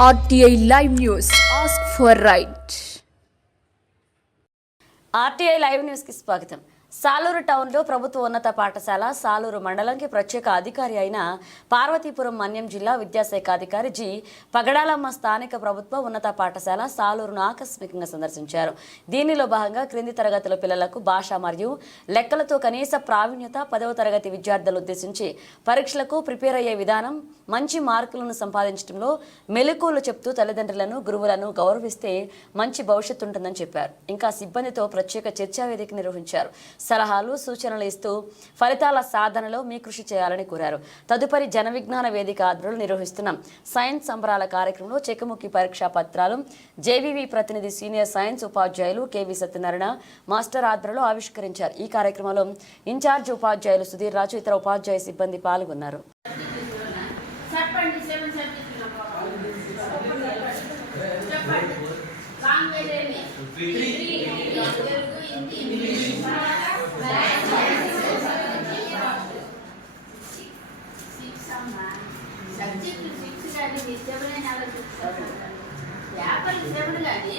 RTI Live News. Ask for right. RTI Live News की स्वागतम. సాలూరు టౌన్లో ప్రభుత్వ ఉన్నత పాఠశాల సాలూరు మండలంకి ప్రత్యేక అధికారి అయిన పార్వతీపురం మన్యం జిల్లా విద్యాశాఖ అధికారి జి పగడాలమ్మ స్థానిక ప్రభుత్వ ఉన్నత పాఠశాల సాలూరును ఆకస్మికంగా సందర్శించారు. దీనిలో భాగంగా క్రింది తరగతుల పిల్లలకు భాష మరియు లెక్కలతో కనీస ప్రావీణ్యత 10వ తరగతి విద్యార్థులను ఉద్దేశించి పరీక్షలకు ప్రిపేర్ అయ్యే విధానం, మంచి మార్కులను సంపాదించడంలో మెలకువలు చెప్తూ తల్లిదండ్రులను గురువులను గౌరవిస్తే మంచి భవిష్యత్తు ఉంటుందని చెప్పారు. ఇంకా సిబ్బందితో ప్రత్యేక చర్చా వేదిక నిర్వహించారు. సలహాలు సూచనలు ఇస్తూ ఫలితాల సాధనలో మీ కృషి చేయాలని కోరారు. తదుపరి జన విజ్ఞాన వేదిక ఆధ్వర్యంలో నిర్వహిస్తున్న సైన్స్ సంబరాల కార్యక్రమంలో చెక్కుముక్కి పరీక్షా పత్రాలు జేవీవి ప్రతినిధి సీనియర్ సైన్స్ ఉపాధ్యాయులు కేవి సత్యనారాయణ మాస్టర్ ఆధ్వర్యంలో ఆవిష్కరించారు. ఈ కార్యక్రమంలో ఇన్ఛార్జ్ ఉపాధ్యాయులు సుధీర్ రాజు, ఇతర ఉపాధ్యాయ సిబ్బంది పాల్గొన్నారు. సబ్జెక్టు 6 కానీ 7 ఆలోచిస్తారు. పేపర్లు 7 కానీ